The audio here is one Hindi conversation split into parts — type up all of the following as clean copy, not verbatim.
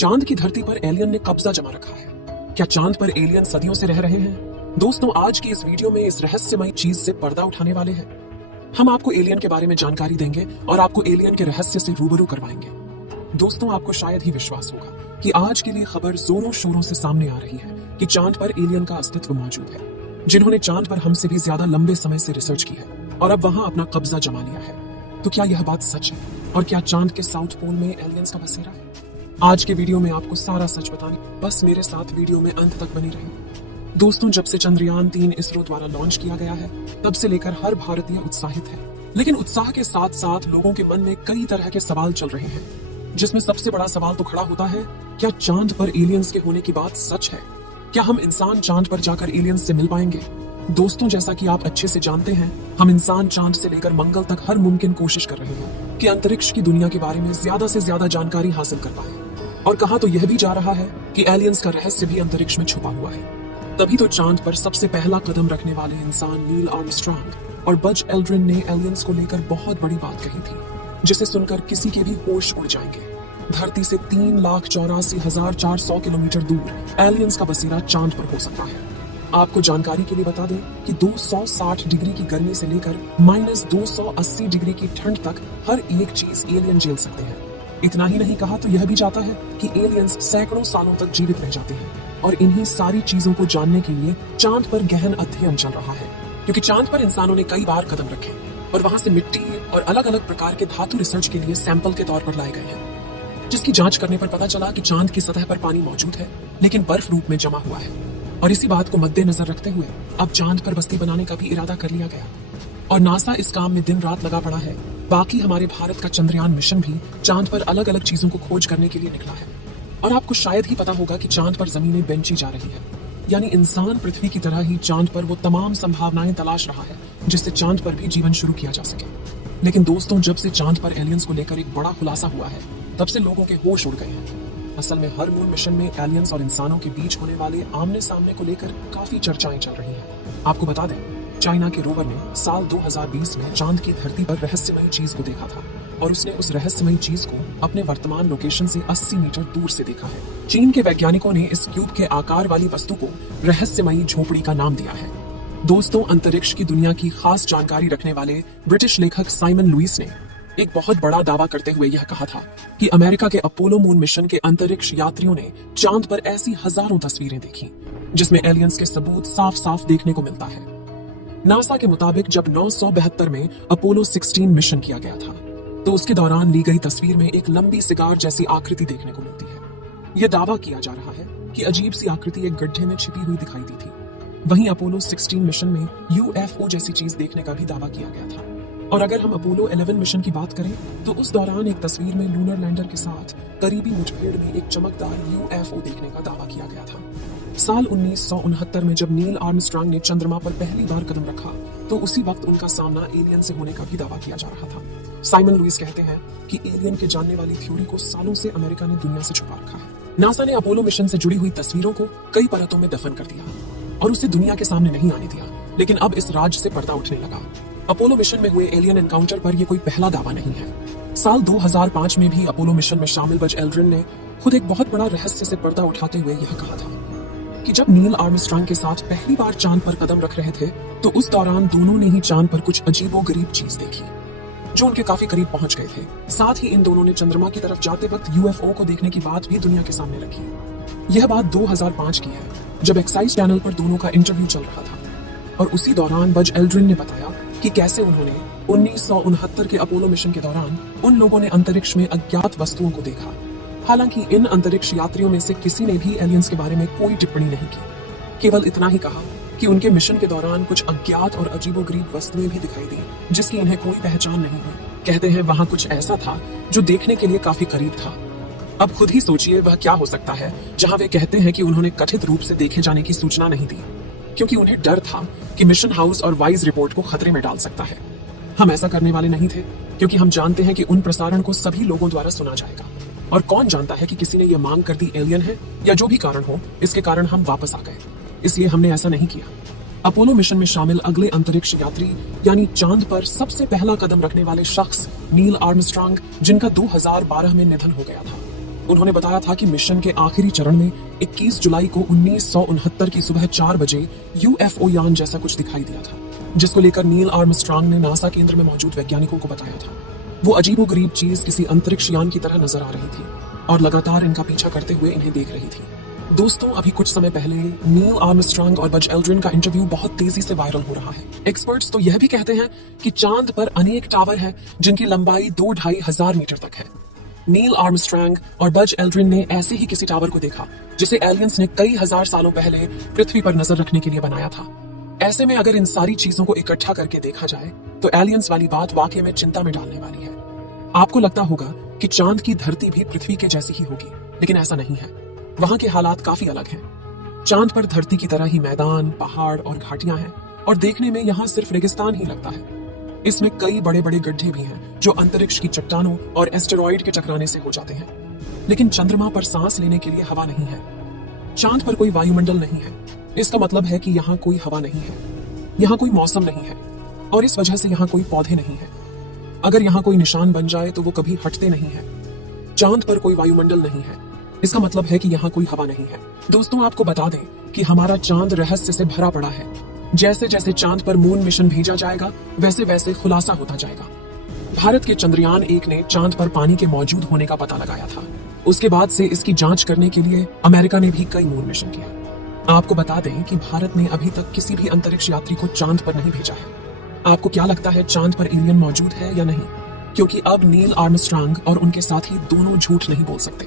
चांद की धरती पर एलियन ने कब्जा जमा रखा है। क्या चांद पर एलियन सदियों से रह रहे हैं? दोस्तों, आज की इस वीडियो में इस रहस्यमयी चीज से पर्दा उठाने वाले हैं। हम आपको एलियन के बारे में जानकारी देंगे और आपको एलियन के रहस्य से रूबरू करवाएंगे। दोस्तों, आपको शायद ही विश्वास होगा कि आज के लिए खबर जोरों शोरों से सामने आ रही है कि चांद पर एलियन का अस्तित्व मौजूद है, जिन्होंने चांद पर हमसे भी ज्यादा लंबे समय से रिसर्च की है और अब वहां अपना कब्जा जमा लिया है। तो क्या यह बात सच है? और क्या चांद के साउथ पोल में एलियंस का बसेरा है? आज के वीडियो में आपको सारा सच बताने, बस मेरे साथ वीडियो में अंत तक बनी रही। दोस्तों, जब से चंद्रयान 3 इसरो द्वारा लॉन्च किया गया है, तब से लेकर हर भारतीय उत्साहित है। लेकिन उत्साह के साथ साथ लोगों के मन में कई तरह के सवाल चल रहे हैं, जिसमें सबसे बड़ा सवाल तो खड़ा होता है, क्या चांद पर एलियंस के होने की बात सच है? क्या हम इंसान चांद पर जाकर एलियंस से मिल पाएंगे? दोस्तों, जैसा कि आप अच्छे से जानते हैं, हम इंसान चांद से लेकर मंगल तक हर मुमकिन कोशिश कर रहे हैं कि अंतरिक्ष की दुनिया के बारे में ज्यादा से ज्यादा जानकारी हासिल कर पाए। और कहा तो यह भी जा रहा है कि एलियंस का रहस्य भी अंतरिक्ष में छुपा हुआ है। तभी तो चांद पर सबसे पहला कदम रखने वाले इंसान नील आर्मस्ट्रांग और बज एल्ड्रिन ने एलियंस को लेकर बहुत बड़ी बात कही थी, जिसे सुनकर किसी के भी होश उड़ जाएंगे। धरती से 3,84,400 किलोमीटर दूर एलियंस का बसेरा चांद पर हो सकता है। आपको जानकारी के लिए बता दें कि 260 डिग्री की गर्मी से लेकर -280 डिग्री की ठंड तक हर एक चीज एलियन झेल सकते हैं। इतना ही नहीं, कहा तो यह भी जाता है कि एलियंस सैकड़ों सालों तक जीवित रह जाते हैं। और इन्हीं सारी चीजों को जानने के लिए चांद पर गहन अध्ययन चल रहा है, क्योंकि चांद पर इंसानों ने कई बार कदम रखे और वहां से मिट्टी और अलग अलग प्रकार के धातु रिसर्च के लिए सैंपल के तौर पर लाए गए हैं, जिसकी जांच करने पर पता चला कि चांद की सतह पर पानी मौजूद है, लेकिन बर्फ रूप में जमा हुआ है। और इसी बात को मद्देनजर रखते हुए अब चांद पर बस्ती बनाने का भी इरादा कर लिया गया और नासा इस काम में दिन रात लगा पड़ा है। बाकी हमारे भारत का चंद्रयान मिशन भी चांद पर अलग अलग चीजों को खोज करने के लिए निकला है। और आपको शायद ही पता होगा कि चांद पर जमीनें बेंची जा रही है, यानी इंसान पृथ्वी की तरह ही चांद पर वो तमाम संभावनाएं तलाश रहा है जिससे चांद पर भी जीवन शुरू किया जा सके। लेकिन दोस्तों, जब से चांद पर एलियंस को लेकर एक बड़ा खुलासा हुआ है, तब से लोगों के होश उड़ गए हैं। असल में हर मून मिशन में एलियंस और इंसानों के बीच होने वाले आमने सामने को लेकर काफी चर्चाएं चल रही हैं। आपको बता दें, चाइना के रोवर ने साल 2020 में चांद की धरती पर रहस्यमयी चीज को देखा था और उसने उस रहस्यमयी चीज को अपने वर्तमान लोकेशन से 80 मीटर दूर से देखा है। चीन के वैज्ञानिकों ने इस क्यूब के आकार वाली वस्तु को रहस्यमयी झोपड़ी का नाम दिया है। दोस्तों, अंतरिक्ष की दुनिया की खास जानकारी रखने वाले ब्रिटिश लेखक साइमन लुइस ने एक बहुत बड़ा दावा करते हुए यह कहा था कि अमेरिका के अपोलो मून मिशन के अंतरिक्ष यात्रियों ने चांद पर ऐसी हजारों तस्वीरें देखी जिसमें एलियंस के सबूत साफ साफ देखने को मिलता है। नासा के मुताबिक जब 972 में अपोलो 16 मिशन किया गया था, तो उसके दौरान ली गई तस्वीर में एक लंबी सिगार जैसी आकृति देखने को मिलती है। यह दावा किया जा रहा है कि अजीब सी आकृति एक गड्ढे में छिपी हुई दिखाई दी थी। वहीं अपोलो 16 मिशन में UFO जैसी चीज देखने का भी दावा किया गया था। और अगर हम अपोलो 11 मिशन की बात करें, तो उस दौरान एक तस्वीर में लूनर लैंडर के साथ करीबी मुठभेड़ में एक चमकदार UFO देखने का दावा किया गया था। साल 1969 में जब नील आर्मस्ट्रांग ने चंद्रमा पर पहली बार कदम रखा, तो उसी वक्त उनका सामना एलियन से होने का भी दावा किया जा रहा था। साइमन लुइस कहते हैं कि एलियन के जानने वाली थ्योरी को सालों से अमेरिका ने दुनिया से छुपा रखा है। नासा ने अपोलो मिशन से जुड़ी हुई तस्वीरों को कई परतों में दफन कर दिया और उसे दुनिया के सामने नहीं आने दिया, लेकिन अब इस राज से पर्दा उठने लगा। अपोलो मिशन में हुए एलियन एनकाउंटर पर यह कोई पहला दावा नहीं है। साल 2005 में भी अपोलो मिशन में शामिल बज एल्ड्रिन ने खुद एक बहुत बड़ा रहस्य से पर्दा उठाते हुए यह कहा था कि जब नील आर्मस्ट्रांग के साथ पहली बार चांद पर कदम रख रहे थे, तो उस दौरान दोनों ने ही चांद पर कुछ अजीबोगरीब चीज देखी जो उनके काफी करीब पहुंच गए थे। साथ ही इन दोनों ने चंद्रमा की तरफ जाते वक्त UFO को देखने की बात भी दुनिया के सामने रखी। यह बात 2005 की है, जब एक्साइज चैनल पर दोनों का इंटरव्यू चल रहा था। और उसी दौरान बज एल्ड्रिन ने बताया कि कैसे उन्होंने 1969 के अपोलो मिशन के दौरान उन लोगों ने अंतरिक्ष में अज्ञात वस्तुओं को देखा। हालांकि इन अंतरिक्ष यात्रियों में से किसी ने भी एलियंस के बारे में कोई टिप्पणी नहीं की। केवल इतना ही कहा कि उनके मिशन के दौरान कुछ अज्ञात और अजीबोगरीब वस्तुएं भी दिखाई दी, जिसकी इन्हें कोई पहचान नहीं हुई। कहते हैं वहां कुछ ऐसा था जो देखने के लिए काफी करीब था। अब खुद ही सोचिए वह क्या हो सकता है, जहां वे कहते हैं कि उन्होंने कथित रूप से देखे जाने की सूचना नहीं दी, क्योंकि उन्हें डर था कि मिशन हाउस और वाइज रिपोर्ट को खतरे में डाल सकता है। हम ऐसा करने वाले नहीं थे, क्योंकि हम जानते हैं कि उन प्रसारण को सभी लोगों द्वारा सुना जाएगा। और कौन जानता है कि किसी ने यह मांग कर दी एलियन है, या जो भी कारण हो, इसके कारण हम वापस आ गए। इसलिए हमने ऐसा नहीं किया। अपोलो मिशन में शामिल अगले अंतरिक्ष यात्री यानी चांद पर सबसे पहला कदम रखने वाले शख्स नील आर्मस्ट्रांग, जिनका 2012 में निधन हो गया था, उन्होंने बताया था कि मिशन के आखिरी चरण में 21 जुलाई को 1969 की सुबह 4 बजे यूएफओ यान जैसा कुछ दिखाई दिया था, जिसको लेकर नील आर्मस्ट्रांग ने नासा केंद्र में मौजूद वैज्ञानिकों को बताया था। वो अजीबोगरीब चीज किसी अंतरिक्ष यान की तरह नजर आ रही थी और लगातार इनका पीछा करते हुए इन्हें देख रही थी। दोस्तों, अभी कुछ समय पहले नील आर्मस्ट्रांग और बज एल्ड्रिन का इंटरव्यू बहुत तेजी से वायरल हो रहा है। एक्सपर्ट्स तो यह भी कहते हैं कि चांद पर अनेक टावर हैं जिनकी लंबाई 2-2.5 हजार मीटर तक है। नील आर्मस्ट्रांग और बज एल्ड्रिन ने ऐसे ही किसी टावर को देखा जिसे एलियंस ने कई हजार सालों पहले पृथ्वी पर नजर रखने के लिए बनाया था। ऐसे में अगर इन सारी चीजों को इकट्ठा करके देखा जाए तो एलियंस वाली बात वाकई में चिंता में डालने वाली है। आपको लगता होगा कि चांद की धरती भी पृथ्वी के जैसी ही होगी, लेकिन ऐसा नहीं है। वहां के हालात काफी अलग हैं। चांद पर धरती की तरह ही मैदान, पहाड़ और घाटियां हैं और देखने में यहाँ सिर्फ रेगिस्तान ही लगता है। इसमें कई बड़े बड़े गड्ढे भी हैं जो अंतरिक्ष की चट्टानों और एस्टेरॉइड के टकराने से हो जाते हैं। लेकिन चंद्रमा पर सांस लेने के लिए हवा नहीं है। चांद पर कोई वायुमंडल नहीं है। इसका मतलब है कि यहाँ कोई हवा नहीं है, यहाँ कोई मौसम नहीं है और इस वजह से यहाँ कोई पौधे नहीं है। अगर यहाँ कोई निशान बन जाए तो वो कभी हटते नहीं है। चांद पर कोई वायुमंडल नहीं है, इसका मतलब है कि यहाँ कोई हवा नहीं है। दोस्तों, आपको बता दें कि हमारा चांद रहस्य से भरा पड़ा है। जैसे जैसे चांद पर मून मिशन भेजा जाएगा वैसे वैसे खुलासा होता जाएगा। भारत के चंद्रयान 1 ने चांद पर पानी के मौजूद होने का पता लगाया था। उसके बाद से इसकी जांच करने के लिए अमेरिका ने भी कई मून मिशन किया। आपको बता दें कि भारत ने अभी तक किसी भी अंतरिक्ष यात्री को चांद पर नहीं भेजा है। आपको क्या लगता है, चांद पर एलियन मौजूद है या नहीं? क्योंकि अब नील आर्मस्ट्रांग और उनके साथी दोनों झूठ नहीं बोल सकते।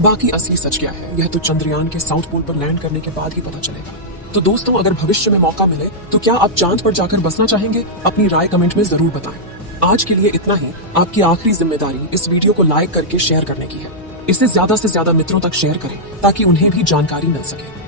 बाकी असली सच क्या है यह तो चंद्रयान के साउथ पोल पर लैंड करने के बाद ही पता चलेगा। तो दोस्तों, अगर भविष्य में मौका मिले तो क्या आप चांद पर जाकर बसना चाहेंगे? अपनी राय कमेंट में जरूर बताएं। आज के लिए इतना ही। आपकी आखिरी जिम्मेदारी इस वीडियो को लाइक करके शेयर करने की है। इसे ज्यादा से ज्यादा मित्रों तक शेयर करें ताकि उन्हें भी जानकारी मिल सके।